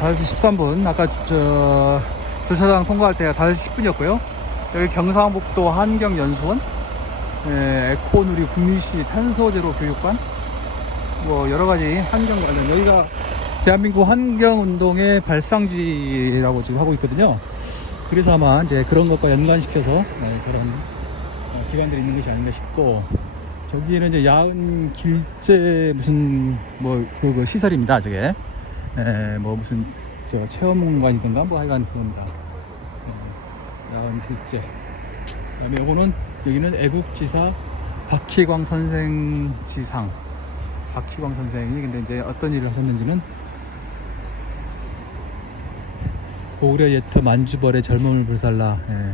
5시 13분. 아까 저 주차장 통과할 때가 5시 10분이었고요. 여기 경상북도 환경연수원. 예, 에코누리 국민시 탄소제로 교육관. 뭐 여러가지 환경 관련. 여기가 대한민국 환경운동의 발상지라고 지금 하고 있거든요. 그래서 아마 이제 그런 것과 연관시켜서 네, 저런 어, 기관들이 있는 것이 아닌가 싶고. 저기는 이제 야은 길제 무슨 뭐그 그 시설입니다 저게 에, 뭐 무슨 저 체험 공간이든가 뭐 하여간 그겁니다. 에, 야은 길제 그다음에 요거는 여기는 애국지사 박희광 선생 지상. 박희광 선생이 근데 이제 어떤 일을 하셨는지는 고구려 예터 만주벌의 젊음을 불살라. 예.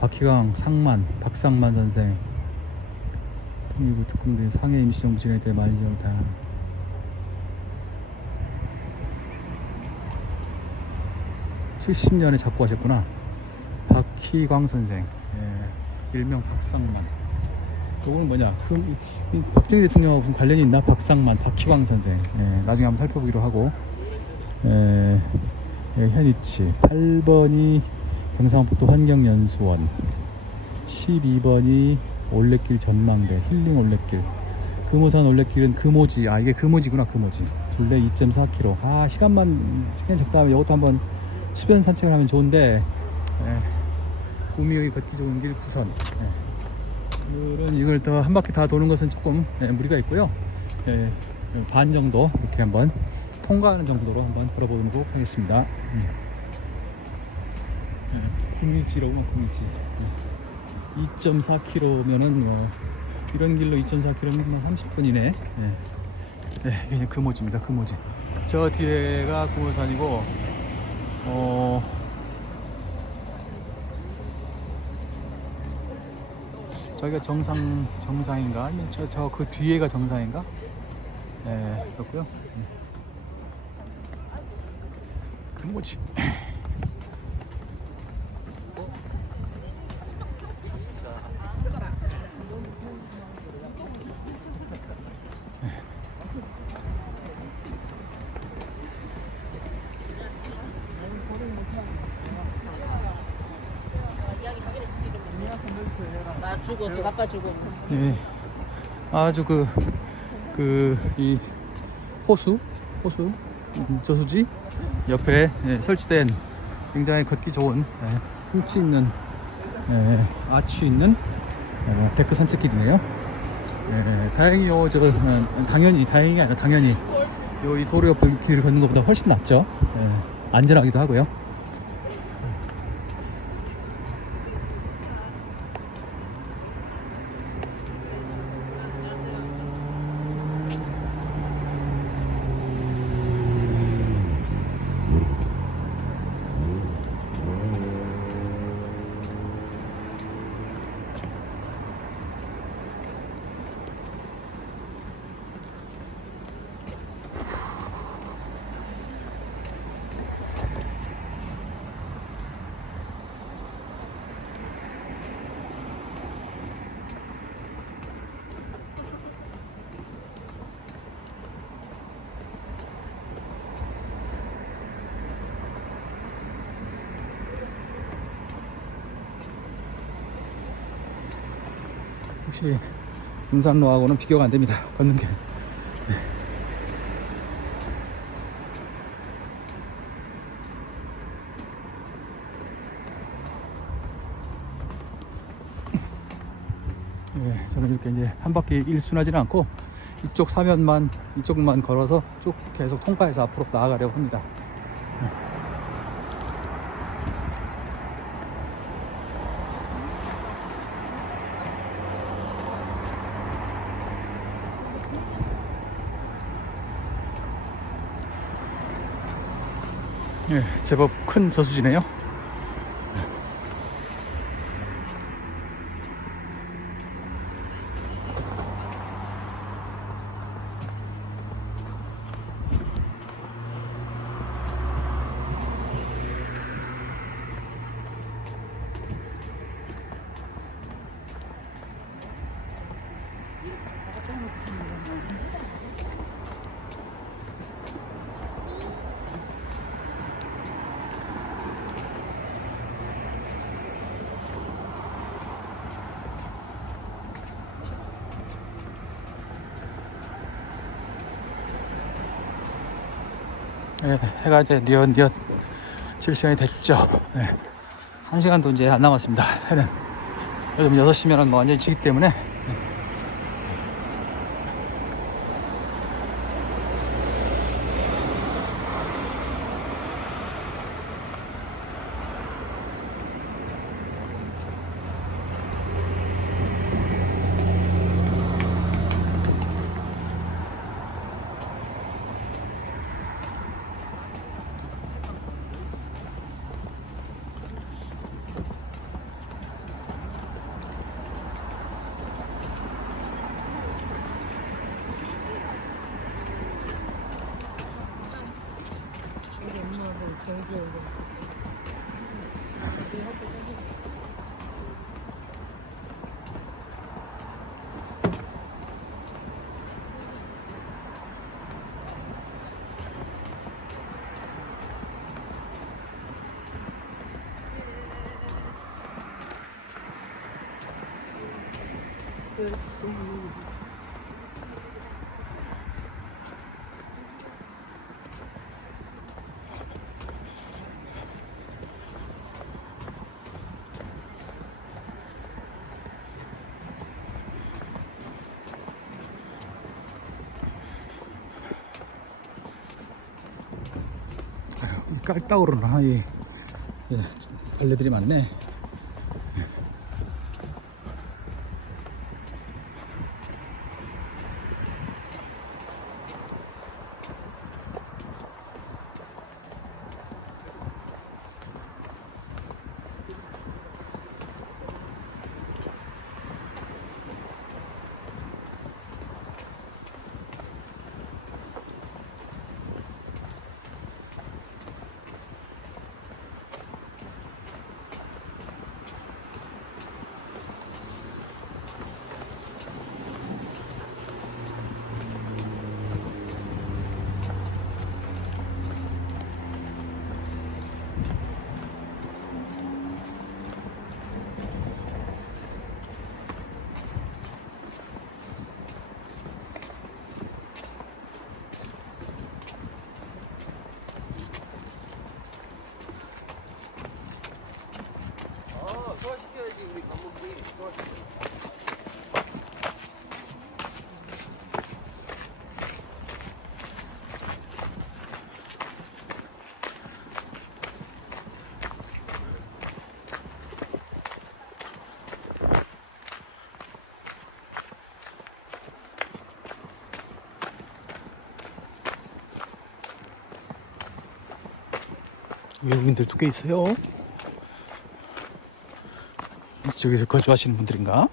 박희광 상만 박상만 선생. 통일부 특공 등 상해 임시정부 진행 때 많이 지원을 다 70년에 작고하셨구나. 박희광 선생. 예. 일명 박상만. 그거는 뭐냐? 그, 박정희 대통령하고 무슨 관련이 있나? 박상만 박희광 선생. 예. 나중에 한번 살펴보기로 하고. 예. 예, 현이치. 8번이 경상북도 환경연수원. 12번이 올레길 전망대 힐링 올레길. 금오산 올레길은 금오지. 아 이게 금오지구나 금오지. 둘레 2.4km 아 시간만 시간 적다면 이것도 한번 수변 산책을 하면 좋은데 예, 구미의 걷기 좋은 길 부선 예. 이런 이걸 더 한 바퀴 다 도는 것은 조금 예, 무리가 있고요 예, 반 정도 이렇게 한번 통과하는 정도로 한번 걸어보도록 하겠습니다 음. 예, 국립지 예. 2.4km면은 뭐 이런 길로 2.4km면 30분 이내. 예. 네, 이게 금오지입니다. 금오지. 저 뒤에가 금오산이고 어 저기가 정상 정상인가? 아니면 저저 그 뒤에가 정상인가? 예, 그렇고요. 음. 금오지. 나 주고 저 아빠 주고 예. 아주 그, 그, 이 호수, 호수, 음, 저수지 옆에 예, 설치된 굉장히 걷기 좋은, 예, funk치 있는, 예, 아치 있는 예, 데크 산책길이네요. 예, 다행히 요, 저, 어, 당연히, 다행이 아니라 당연히 요 이 도로 옆 길을 걷는 것보다 훨씬 낫죠. 예, 안전하기도 하고요. 확실히 등산로하고는 비교가 안 됩니다. 걷는 게. 네, 저는 이렇게 이제 한 바퀴 일순하지는 않고 이쪽 사면만 이쪽만 걸어서 쭉 계속 통과해서 앞으로 나아가려고 합니다. 예, 제법 큰 저수지네요. 예, 해가 이제 뉘엿뉘엿 질 시간이 됐죠. 예. 한 시간도 이제 안 남았습니다. 해는 요즘 6시면은 뭐 완전히 지기 때문에 아유, 깔딱으로나 이 예, 벌레들이 많네. 외국인들도 꽤 있어요. 이쪽에서 거주하시는 분들인가?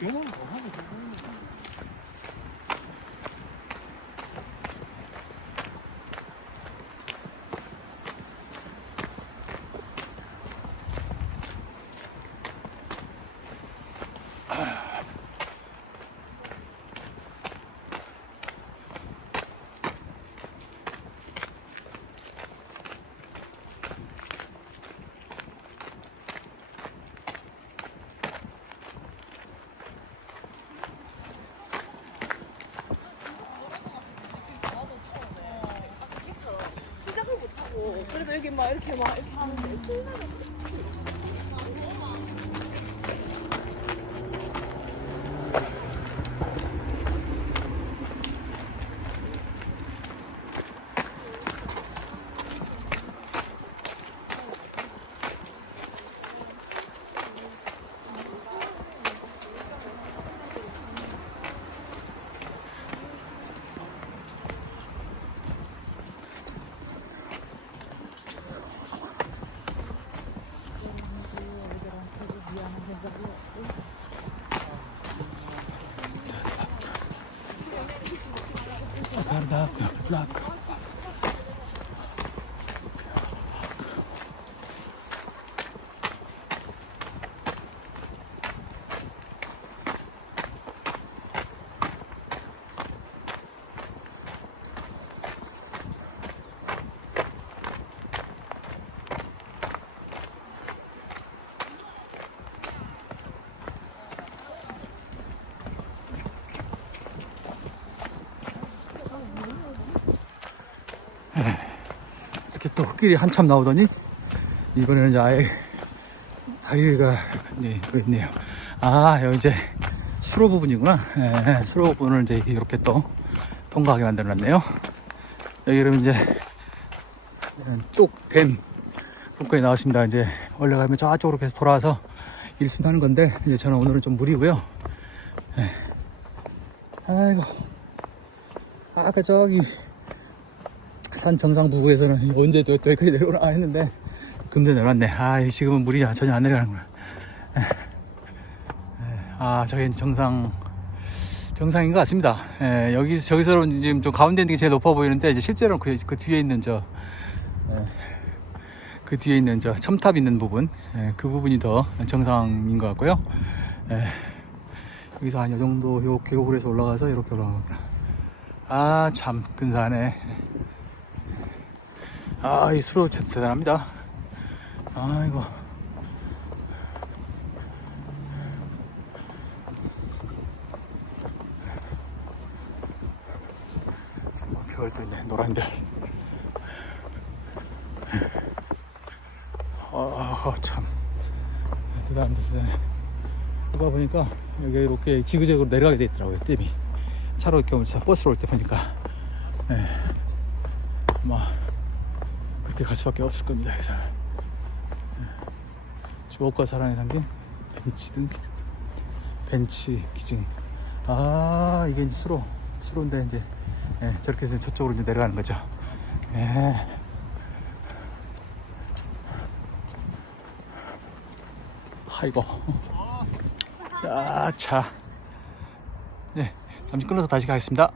시작을 못하고 그래도 여기 막 이렇게 막 이렇게 하는데 luck. Black. 또 흙길이 한참 나오더니 이번에는 이제 아예 다리가 네, 또 있네요. 아 여기 이제 수로 부분이구나. 예, 수로 부분을 이제 이렇게 또 통과하게 만들어놨네요. 여기 그러면 이제 뚝댐 북구에 나왔습니다. 이제 올라가면 저쪽으로 계속 돌아와서 일순하는 건데 이제 저는 오늘은 좀 무리고요. 예. 아이고 아까 저기 산 정상 부근에서는 언제 또 여기까지 내려오나 했는데 금세 내려왔네. 아 지금은 물이 전혀 안 내려가는구나. 아 저기 정상 정상인 것 같습니다. 예, 여기 저기서는 지금 좀 가운데 있는 게 제일 높아 보이는데 이제 실제로는 그, 그 뒤에 있는 저 예, 그 뒤에 있는 저 첨탑 있는 부분 예, 그 부분이 더 정상인 것 같고요. 예, 여기서 한이 정도 요 계곡을 해서 올라가서 이렇게 올라가구나. 아참 근사하네. 아 이 수로 참 대단합니다. 아이고. 뭐 별도 있네 노란 별. 아, 참 대단합니다. 대단해. 이거 보니까 여기 이렇게 지그재그로 내려가게 돼 있더라고요. 댐이 차로 이렇게 오면서 버스로 올 때 보니까 예. 아마 그렇게 갈 수밖에 없을 겁니다. 그래서 주옥과 사랑에 담긴 벤치 등 기증 벤치 기증 아 이게 이제 수로 수로인데 이제 예, 저렇게 해서 저쪽으로 이제 내려가는 거죠. 예. 아이고. 아, 차. 네, 잠시 끊어서 다시 가겠습니다.